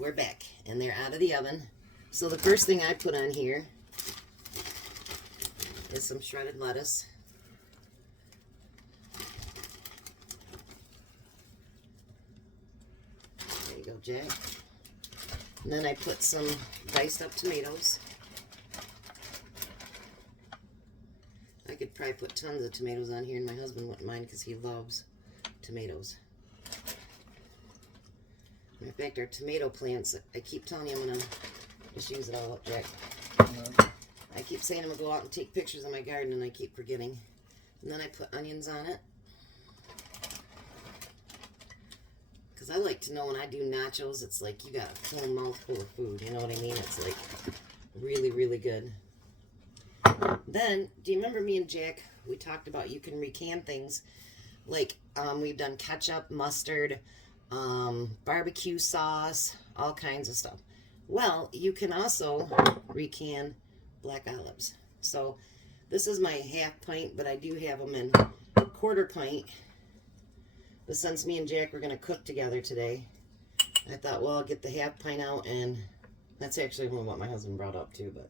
we're back, and they're out of the oven. So the first thing I put on here is some shredded lettuce. There you go, Jack. And then I put some diced up tomatoes. I could probably put tons of tomatoes on here, and my husband wouldn't mind because he loves tomatoes. Matter of fact, our tomato plants, I keep telling you I'm going to just use it all up, Jack. I keep saying I'm going to go out and take pictures of my garden, and I keep forgetting. And then I put onions on it. Because I like to know when I do nachos, it's like you got a full mouthful of food. You know what I mean? It's like really, really good. Then, do you remember me and Jack, we talked about you can recan things. Like, we've done ketchup, mustard, barbecue sauce, all kinds of stuff. Well, you can also recan black olives. So this is my half pint, but I do have them in quarter pint. But since me and Jack were going to cook together today, I thought, well, I'll get the half pint out, and that's actually what my husband brought up too, but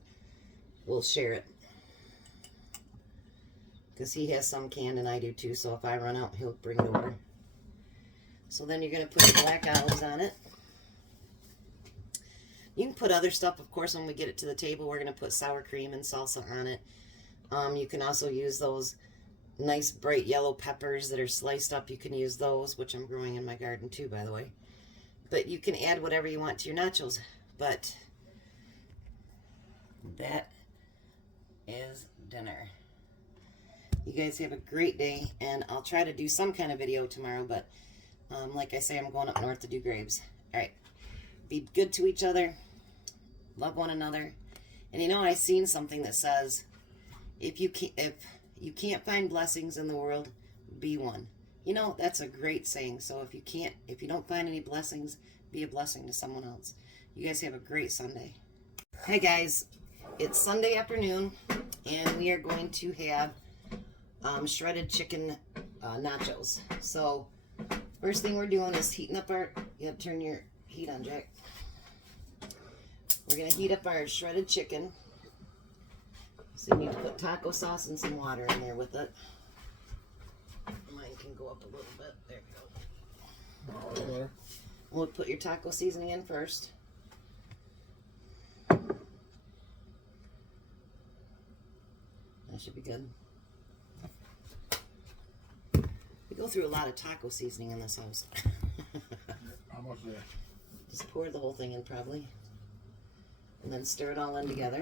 we'll share it. Because he has some canned and I do too, so if I run out, he'll bring it over. So then you're going to put your black olives on it. You can put other stuff, of course, when we get it to the table. We're going to put sour cream and salsa on it. You can also use those nice bright yellow peppers that are sliced up. You can use those, which I'm growing in my garden too, by the way. But you can add whatever you want to your nachos. But that is dinner. You guys have a great day, and I'll try to do some kind of video tomorrow, but like I say, I'm going up north to do grapes. All right. Be good to each other. Love one another. And you know, I seen something that says, if you can't find blessings in the world, be one. You know, that's a great saying. So if you don't find any blessings, be a blessing to someone else. You guys have a great Sunday. Hey guys, it's Sunday afternoon, and we are going to have shredded chicken nachos. So first thing we're doing is heating up our, you have to turn your heat on, Jack. We're going to heat up our shredded chicken. So you need to put taco sauce and some water in there with it. Mine can go up a little bit. There we go. We'll put your taco seasoning in first. That should be good. We go through a lot of taco seasoning in this house. How much is that? Just pour the whole thing in probably. And then stir it all in together.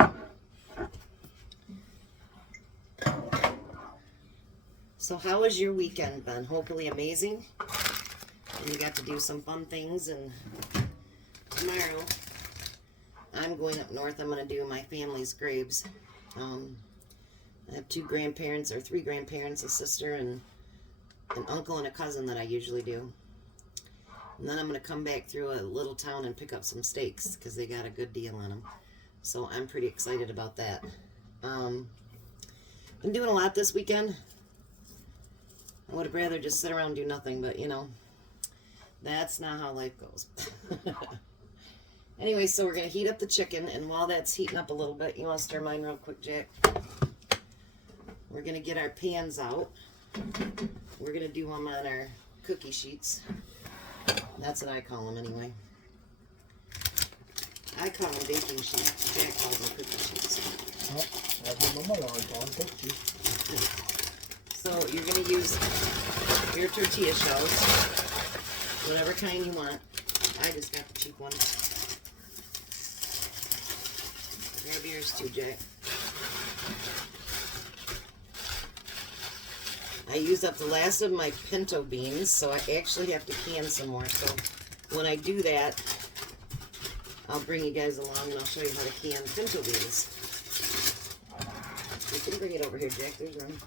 So how was your weekend, Ben? Hopefully amazing. And you got to do some fun things. And tomorrow, I'm going up north. I'm going to do my family's graves. I have three grandparents, a sister, and an uncle and a cousin that I usually do. And then I'm going to come back through a little town and pick up some steaks because they got a good deal on them. So I'm pretty excited about that. Been doing a lot this weekend. I would have rather just sit around and do nothing, but you know, that's not how life goes. Anyway, so we're going to heat up the chicken, and while that's heating up a little bit, you want to stir mine real quick, Jack? We're going to get our pans out. We're going to do them on our cookie sheets. That's what I call them anyway. I call them baking sheets. Jack calls them cookie sheets. So you're going to use your tortilla shells, whatever kind you want. I just got the cheap one. Grab yours too, Jack. I used up the last of my pinto beans, so I actually have to can some more. So when I do that, I'll bring you guys along and I'll show you how to can pinto beans. You can bring it over here, Jack. There's room.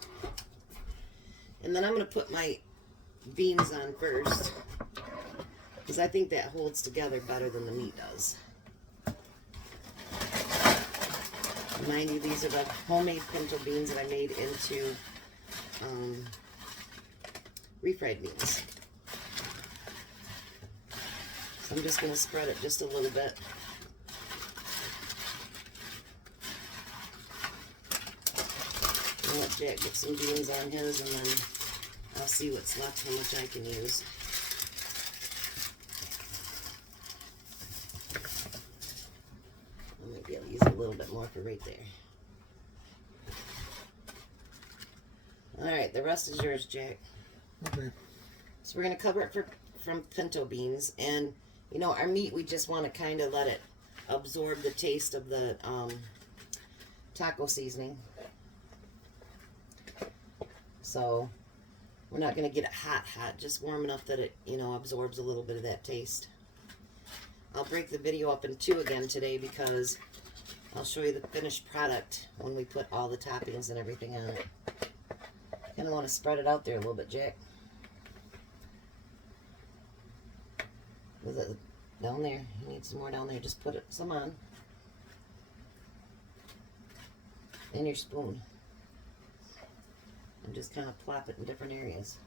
And then I'm going to put my beans on first, because I think that holds together better than the meat does. Mind you, these are the homemade pinto beans that I made into refried beans. I'm just going to spread it just a little bit. I'll let Jack get some beans on his, and then I'll see what's left, how much I can use. Maybe I'll use a little bit more for right there. Alright, the rest is yours, Jack. Okay. So we're going to cover it from pinto beans. And, you know, our meat, we just want to kind of let it absorb the taste of the taco seasoning. So we're not going to get it hot, just warm enough that it, you know, absorbs a little bit of that taste. I'll break the video up in two again today because I'll show you the finished product when we put all the toppings and everything on it. Kind of want to spread it out there a little bit, Jack. Was it down there? You need some more down there. Just put some on. And your spoon. And just kind of plop it in different areas.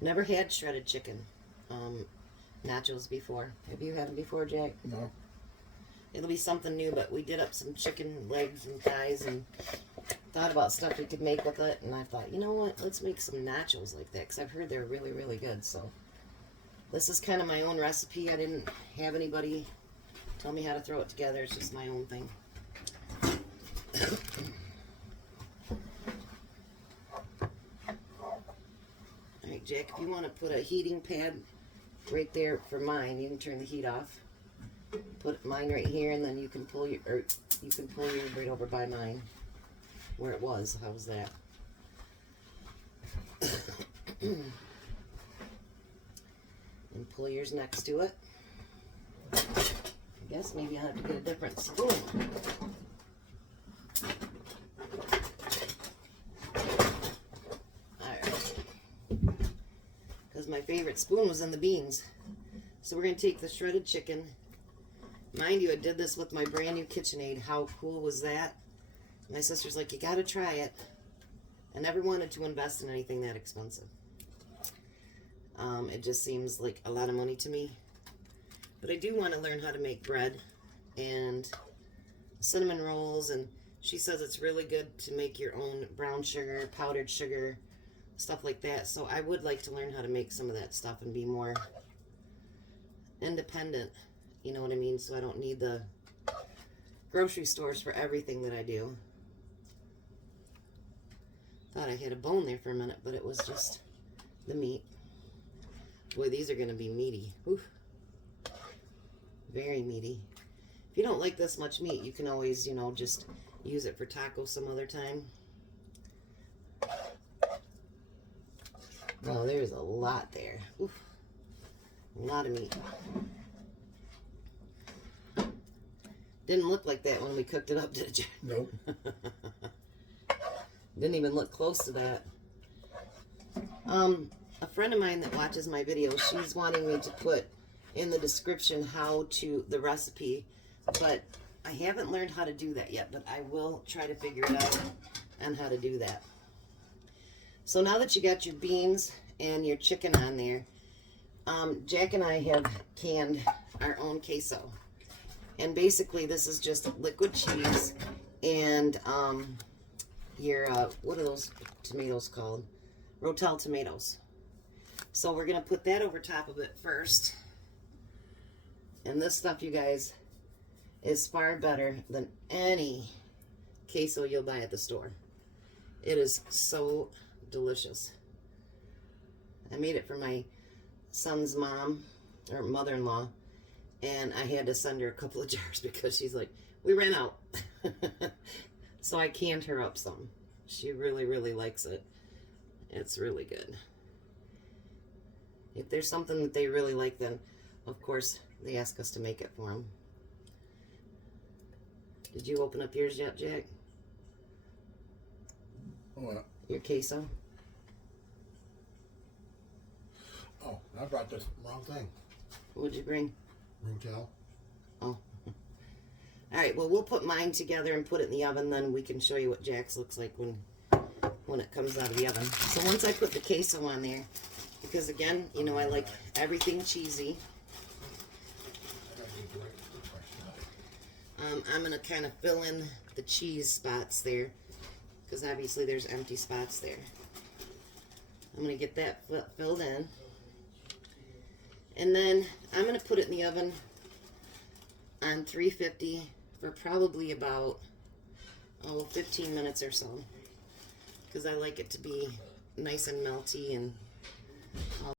Never had shredded chicken nachos before. Have you had them before, Jack? No. It'll be something new, but we did up some chicken legs and thighs and thought about stuff we could make with it. And I thought, you know what? Let's make some nachos like that because I've heard they're really, really good. So this is kind of my own recipe. I didn't have anybody tell me how to throw it together. It's just my own thing. Alright, Jack, if you want to put a heating pad right there for mine, you can turn the heat off. Put mine right here, and then you can pull your, or you can pull yours right over by mine, where it was. How's that? And pull yours next to it. I guess maybe I'll have to get a different spoon. Alright. Because my favorite spoon was in the beans. So we're going to take the shredded chicken. Mind you, I did this with my brand new KitchenAid. How cool was that? My sister's like, you got to try it. I never wanted to invest in anything that expensive. It just seems like a lot of money to me. But I do want to learn how to make bread and cinnamon rolls, and she says it's really good to make your own brown sugar, powdered sugar, stuff like that. So I would like to learn how to make some of that stuff and be more independent, you know what I mean? So I don't need the grocery stores for everything that I do. Thought I had a bone there for a minute, but it was just the meat. Boy, these are going to be meaty. Oof. Very meaty. If you don't like this much meat, you can always, you know, just use it for tacos some other time. Oh, there's a lot there. Oof. A lot of meat. Didn't look like that when we cooked it up, did you? Nope. Didn't even look close to that. A friend of mine that watches my videos, she's wanting me to put in the description the recipe, but I haven't learned how to do that yet, but I will try to figure it out on how to do that. So now that you got your beans and your chicken on there, Jack and I have canned our own queso. And basically this is just liquid cheese and your, what are those tomatoes called? Rotel tomatoes. So we're going to put that over top of it first. And this stuff, you guys, is far better than any queso you'll buy at the store. It is so delicious. I made it for my son's mom, or mother-in-law, and I had to send her a couple of jars because she's like, we ran out. So I canned her up some. She really, really likes it. It's really good. If there's something that they really like, then of course they ask us to make it for them. Did you open up yours yet, Jack? What? Your queso? Oh, I brought this wrong thing. What'd you bring? Rotel. Oh. Alright, well, we'll put mine together and put it in the oven, then we can show you what Jack's looks like when when it comes out of the oven. So once I put the queso on there, because again, you know, I like everything cheesy, I'm going to kind of fill in the cheese spots there, because obviously there's empty spots there. I'm going to get that filled in. And then I'm going to put it in the oven on 350 for probably about, 15 minutes or so. Because I like it to be nice and melty and all